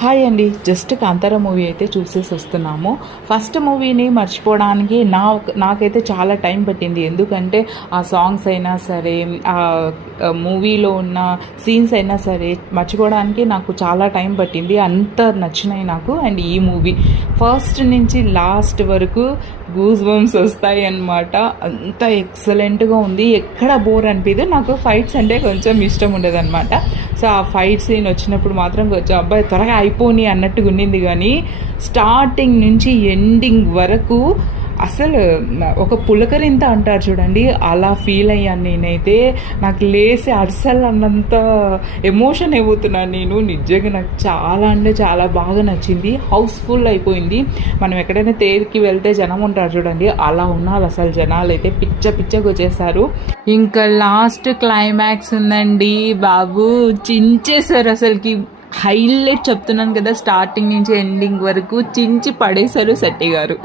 Hi అండి, just Kantara movie అయితే చూసేసి వస్తున్నాము. ఫస్ట్ మూవీని మర్చిపోవడానికి నాకైతే చాలా టైం పట్టింది. ఎందుకంటే ఆ సాంగ్స్ అయినా సరే, ఆ మూవీలో ఉన్న సీన్స్ అయినా సరే మర్చిపోవడానికి నాకు చాలా టైం పట్టింది. అంత నచ్చినాయి నాకు. అండ్ ఈ మూవీ ఫస్ట్ నుంచి లాస్ట్ వరకు గూస్ బంప్స్ వస్తాయి అన్నమాట. అంత ఎక్సలెంట్గా ఉంది, ఎక్కడ బోర్ అనిపించదు. నాకు ఫైట్స్ అంటే కొంచెం ఇష్టం ఉండదు అనమాట. సో ఆ ఫైట్ సీన్ వచ్చినప్పుడు మాత్రం కొంచెం అబ్బాయి త్వరగా అయిపోని అన్నట్టుగా ఉండింది. కానీ స్టార్టింగ్ నుంచి ఎండింగ్ వరకు అసలు ఒక పులకరింత అంటారు చూడండి, అలా ఫీల్ అయ్యాను నేనైతే. నాకు లేసి అసలు అన్నంత ఎమోషన్ అయిపోతున్నాను నేను. నిజంగా నాకు చాలా అంటే చాలా బాగా నచ్చింది. హౌస్ఫుల్ అయిపోయింది. మనం ఎక్కడైనా తేరికి వెళ్తే జనం ఉంటారు చూడండి, అలా ఉన్నారు అసలు జనాలు అయితే. పిచ్చగా వచ్చేసారు. ఇంకా లాస్ట్ క్లైమాక్స్ ఉందండి బాబు, చించేశారు అసలుకి. హైలైట్ చెప్తున్నాను కదా, స్టార్టింగ్ నుంచి ఎండింగ్ వరకు చించి పడేశారు శెట్టి గారు.